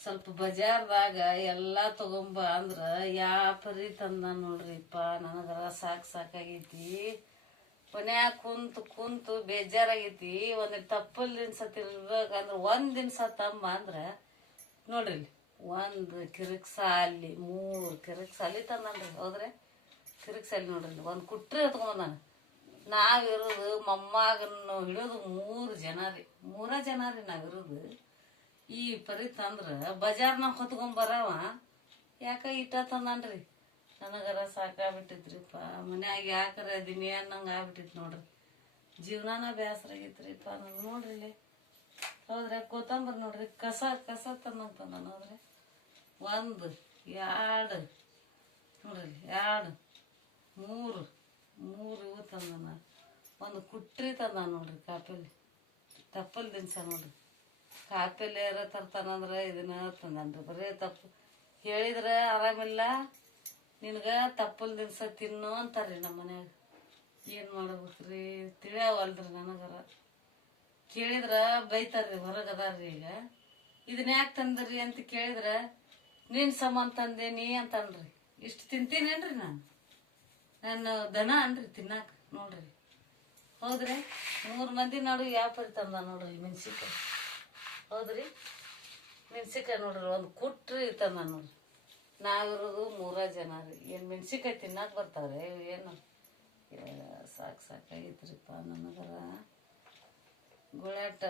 ಸ್ವಲ್ಪ ಬಜಾರ್ದಾಗ ಎಲ್ಲಾ ತಗೊಂಬ ಅಂದ್ರ ಯಾ ಪರಿ ತಂದ ನೋಡ್ರಿಪ್ಪ. ನನಗರ ಸಾಕಾಗೈತಿ. ಮನ್ಯಾಗ ಕುಂತು ಬೇಜಾರಾಗೈತಿ. ಒಂದ್ ತಪ್ಪಲ್ ದಿನ್ಸ ತಿರ್ಬೇಕಂದ್ರ ಒಂದ್ ದಿನ್ಸ ತಮ್ಮ ಅಂದ್ರ ನೋಡ್ರಿ ಇಲ್ಲಿ, ಒಂದ್ ಕಿರಿಕ್ಸಾಲಿ 3 ಕಿರಿಕ್ಸಾಲಿ ತಂದನ್ರಿ. ಹೌದ್ರೆ ಕಿರಿಕ್ಸಾಲಿ ನೋಡ್ರಿ, ಒಂದ್ ಕುಟ್ರಿ ಎತ್ಕೊಂಡ್ ನಾವಿರೋದು ಮೊಮ್ಮಗನ್ನು ಹಿಡಿಯೋದು 3 ಜನ ರೀ. 3 ಜನ ರೀ ನಾವಿರೋದು. ಈ ಪರಿ ತಂದ್ರ ಬಜಾರ್ನಾಗ ಹೊತ್ಕೊಂಬರವ ಯಾಕ ಇಟ್ಟ ತಂದನ್ರಿ. ನನಗರ ಸಾಕಾಗ್ಬಿಟ್ಟಿದ್ರಿಪ್ಪ. ಮನ್ಯಾಗ ಯಾಕರ ಅದಿನಿ ಅನ್ನಂಗ ಆಗ್ಬಿಟ್ಟಿತ್ ನೋಡ್ರಿ. ಜೀವನಾನ ಬೇಸರ ಆಗೈತ್ರಿಪ್ಪ ನನ್ ನೋಡ್ರಿ ಇಲ್ಲಿ. ಹೌದ್ರೆ ಕೊತ್ತಂಬರಿ ನೋಡ್ರಿ, ಕಸ ತಂದಂತ ನಾನು. ಹೌದ್ರೆ 1 2 ನೋಡ್ರಿ 2 3 ಇವು ತಂದನ. ಒಂದು ಕುಟ್ರಿ ತಂದ ನೋಡ್ರಿ. ಕಾಪಲ್ಲಿ ತಪ್ಪಲ್ ದಿನ್ಸ ನೋಡ್ರಿ. ಕಾಪಲ್ಲಿ ಯಾರ ತರ್ತಾನಂದ್ರ ಇದನ್ನ ತಂದನ್ರಿ. ಬರೀ ತಪ್ಪು ಹೇಳಿದ್ರ ಆರಾಮಿಲ್ಲ ನಿನ್ಗ ತಪ್ಪಲ್ ದಿನ್ಸ ತಿನ್ನು ಅಂತಾರ್ರಿ ನಮ್ಮ ಮನ್ಯಾಗ. ಏನ್ ಮಾಡ್ಬೇಕ್ರಿ ತಿಳಿಯವಲ್ರಿ ನನಗರ. ಕೇಳಿದ್ರ ಬೈತಾರ್ರಿ, ಹೊರಗದಾರ್ರಿ. ಈಗ ಇದನ್ನ ಯಾಕೆ ತಂದ್ರಿ ಅಂತ ಕೇಳಿದ್ರ ನೀನ್ ಸಂಬಂಧ ತಂದೇನಿ ಅಂತನ್ರಿ. ಇಷ್ಟು ತಿಂತೀನೇನ್ರಿ ನಾನು ದನ ಅನ್ರಿ ತಿನ್ನಾಕ ನೋಡ್ರಿ. ಹೌದ್ರಿ 3 ಮಂದಿ ನಡು ಯಾವ ಪರಿ ತಂದ ನೋಡ್ರಿ ಮೆಣಸಿನ್ಕಾಯಿ. ಹೌದ್ರಿ ಮೆಣಸಿನ್ಕಾಯಿ ನೋಡ್ರಿ ಒಂದು ಕುಟ್ರಿ ತಂದ ನೋಡ್ರಿ. ನಾವಿರೋದು 3 ಜನ ರೀ. ಏನ್ ಮೆಣಸಿನ್ಕಾಯಿ ತಿನ್ನಾಕ ಬರ್ತಾವ್ರಿ ಏನು? ಸಾಕಾಗೈತ್ರಿಪ್ಪ ನನಗರ. ಗುಳಾಟ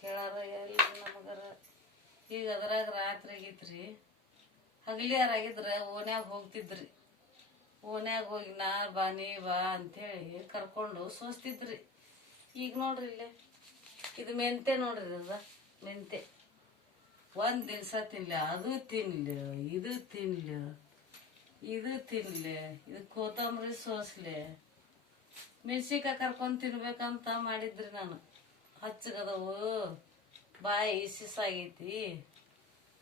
ಕೇಳಾರ ಎಲ್ಲಿ ನಮಗರ. ಈಗ ಅದ್ರಾಗ ರಾತ್ರಿ ಆಗೈತ್ರಿ. ಹಗಲಿಯಾರಾಗಿದ್ರ ಓನ್ಯಾಗ ಹೋಗ್ತಿದ್ರಿ. ಓನ್ಯಾಗ ಹೋಗಿ ನೀ ಬಾ ಅಂತೇಳಿ ಕರ್ಕೊಂಡು ಸೋಸ್ತಿದ್ರಿ. ಈಗ ನೋಡ್ರಿ ಇಲ್ಲೇ ಇದು ಮೆಂತೆ ನೋಡ್ರಿ. ಅದ ಮೆಂತೆ ಒಂದ್ ದಿನ್ಸ ತಿನ್ಲಿ, ಅದು ತಿನ್ಲಿ, ಇದು ತಿನ್ಲಿ, ಇದು ತಿನ್ಲಿ, ಇದು ಕೊತ್ತಂಬರಿ ಸೋಸ್ಲಿ, ಮೆಣಸಿನ್ಕಾಯಿ ಕರ್ಕೊಂಡ್ ತಿನ್ಬೇಕಂತ ಮಾಡಿದ್ರಿ ನಾನು. ಹಚ್ಚಗದವು, ಬಾಯಿ ಸಿಸಾಗೈತಿ,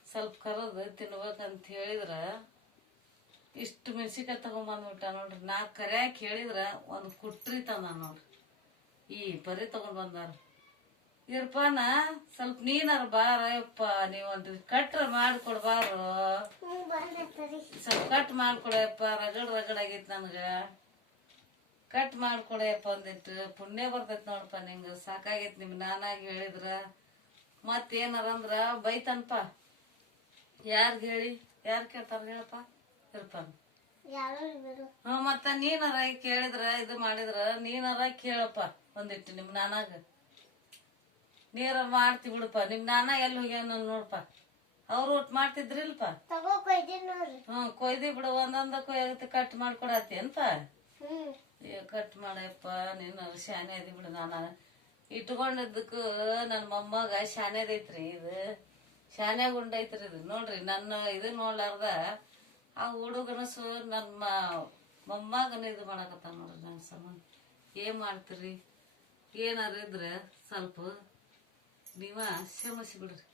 ಸ್ವಲ್ಪ ಕರದು ತಿನ್ಬೇಕಂತ ಹೇಳಿದ್ರ ಇಷ್ಟು ಮೆಣಸಿನ್ಕಾಯಿ ತಗೊಂಡ್ಬಂದ್ಬಿಟ್ಟ ನೋಡ್ರಿ. ನಾ ಕರ್ಯಾಕ ಹೇಳಿದ್ರ ಒಂದು ಕುಟ್ರಿ ತಂದ ನೋಡ್ರಿ. ಈ ಪರಿ ತಗೊಂಡ್ ಬಂದಾರ. ಇರ್ಪಾನ ಸ್ವಲ್ಪ ನೀನಾರ ಬಾರಪ್ಪ, ನೀವೊಂದು ಕಟ್ರ ಮಾಡ್ಕೊಡ್ಬಾರು. ಸ್ವಲ್ಪ ಕಟ್ ಮಾಡ್ಕೊಡಪ್ಪ, ರಗಡ್ ಆಗೈತಿ ನನಗ. ಕಟ್ ಮಾಡ್ಕೊಡಪ್ಪ ಒಂದಿಟ್ಟು ಪುಣ್ಯ ಬರ್ತೈತಿ ನೋಡಪ್ಪ ನಿಂಗ. ಸಾಕಾಗೈತಿ ನಿಮ್ಗೆ ನಾನಾಗಿ ಹೇಳಿದ್ರ. ಮತ್ತೇನಾರ ಅಂದ್ರ ಬೈತನ್ಪ. ಯಾರ್ಗ ಹೇಳಿ ಯಾರ್ ಕೇಳ್ತಾರ ಹೇಳಪ್ಪ? ಇರ್ಪಾನ ಮತ್ತ ನೀನಾರ ಕೇಳಿದ್ರ ಇದು ಮಾಡಿದ್ರ ನೀನಾರ ಕೇಳಪ್ಪ ಒಂದಿಟ್ಟು ನಿಮ್ ನಾನಾಗ. ನೀರ ಮಾಡ್ತಿ ಬಿಡಪ್ಪ. ನಿಮ್ ನಾನ ಎಲ್ಲಿ ಹೋಗ್ಯಾನ ನೋಡಪ್ಪ. ಅವ್ರು ಒಟ್ಟು ಮಾಡ್ತಿದ್ರಿಲ್ಪ. ಕೊಯ್ದಿ ಬಿಡು, ಒಂದೊಂದ ಕೊಯ್ಯತಿ ಕಟ್ ಮಾಡ್ಕೊಡತಿ ಅಂತ. ಕಟ್ ಮಾಡಪ್ಪ, ನೀನು ಶಾನೆ ಅದಿ ಬಿಡು. ನಾನು ಇಟ್ಕೊಂಡಿದ್ದಕ್ಕೂ ನನ್ ಮೊಮ್ಮಗ ಶಾನೆದೈತ್ರಿ. ಇದು ಶಾನೆ ಗುಂಡೈತ್ರಿ ಇದು ನೋಡ್ರಿ. ನನ್ನ ಇದು ನೋಡ್ಲಾರ್ದ ಆ ಹುಡುಗನಸು ನನ್ನ ಮೊಮ್ಮಗನ ಇದು ಮಾಡಕತ್ತ ನೋಡ್ರಿ. ನನ್ನ ಸಂಬಂಧ ಏನ್ ಮಾಡ್ತೀರಿ? ಏನಾರ ಇದ್ರೆ ಸ್ವಲ್ಪ ನೀವ ಕ್ಷಮಿಸಿ ಬಿಡ್ರಿ.